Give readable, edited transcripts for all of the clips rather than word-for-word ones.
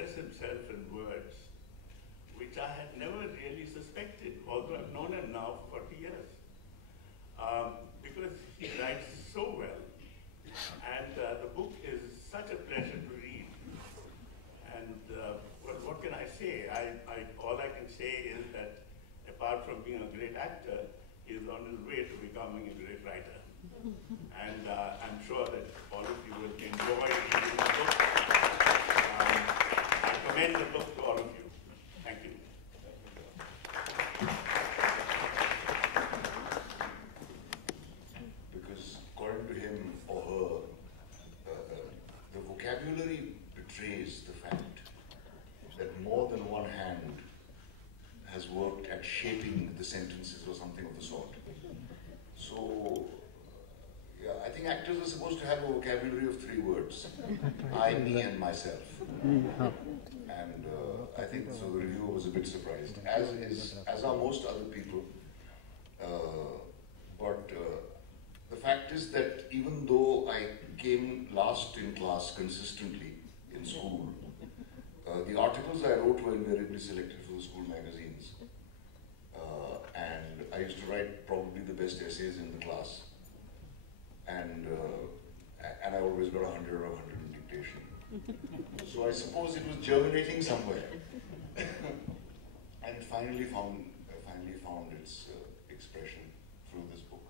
express himself in words, which I had never really suspected, although I've known him now for 40 years. Because he writes so well. And the book is such a pleasure to read. And well, what can I say? All I can say is that apart from being a great actor, he is on his way to becoming a great writer. And I'm sure that all of you will enjoy reading the book. I commend the book to all of you. Thank you. Because according to him or her, the vocabulary betrays the fact that more than one hand has worked at shaping the sentences or something of the sort. So, yeah, I think actors are supposed to have a vocabulary of 3 words. I, me, and myself. And I think so the reviewer was a bit surprised, as are most other people. But the fact is that even though I came last in class consistently in school, the articles I wrote were invariably selected for the school magazines. And I used to write probably the best essays in the class. And I always got 100 or 100 in dictation. So I suppose it was germinating somewhere. And it finally found its expression through this book.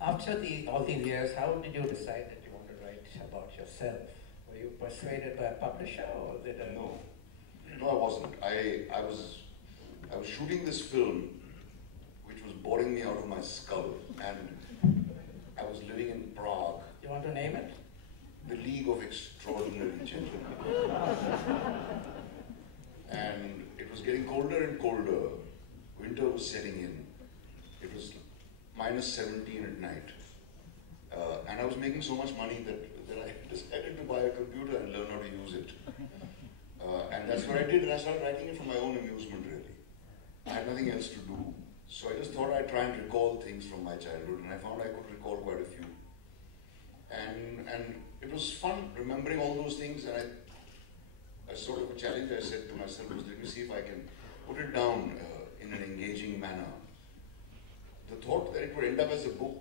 After all these years, how did you decide that you want to write about yourself? Were you persuaded by a publisher, or did a... No, I wasn't. I was shooting this film, which was boring me out of my skull, and I was living in Prague. You want to name it? The League of Extraordinary Gentlemen. And it was getting colder and colder. Winter was setting in. It was -17 at night. And I was making so much money that I decided to buy a computer and learn how to use it. And that's what I did, and I started writing it for my own amusement, really. I had nothing else to do. So I just thought I'd try and recall things from my childhood, and I found I could recall quite a few. And it was fun remembering all those things, and a sort of a challenge I set to myself was, let me see if I can put it down in an engaging manner. The thought that it would end up as a book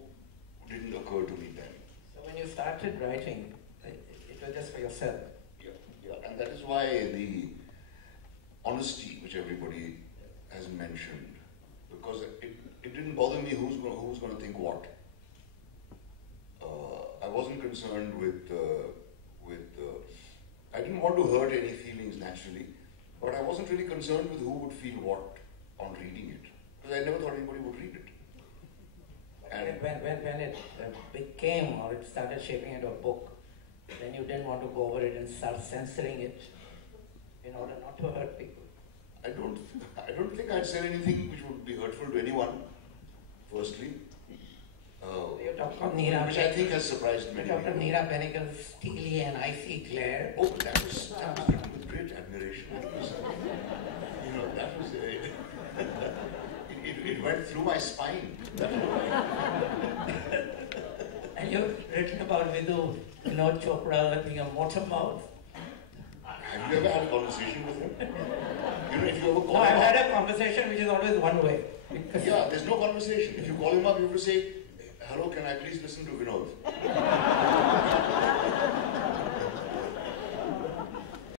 didn't occur to me then. So when you started writing, it was just for yourself? Yeah, and that is why the honesty which everybody has mentioned, because it didn't bother me who's going to think what. I wasn't concerned with I didn't want to hurt any feelings naturally, but I wasn't really concerned with who would feel what on reading it, because I never thought anybody would read it. And when it became, or it started shaping into a book, then you didn't want to go over it and start censoring it in order not to hurt people. I don't think I'd said anything which would be hurtful to anyone, firstly. You talked about Neera, which I think has surprised many people. Dr. Naseeruddin Benegal's steely and icy glare. Oh, that was written with great admiration. That was it went through my spine. And you've written about Vidhu, Vinod Chopra being a motor mouth. Have you ever had a conversation with him? If you ever call him I've had a conversation which is always one way. Yeah, there's no conversation. If you call him up, you have to say, hello, can I please listen to Vinod?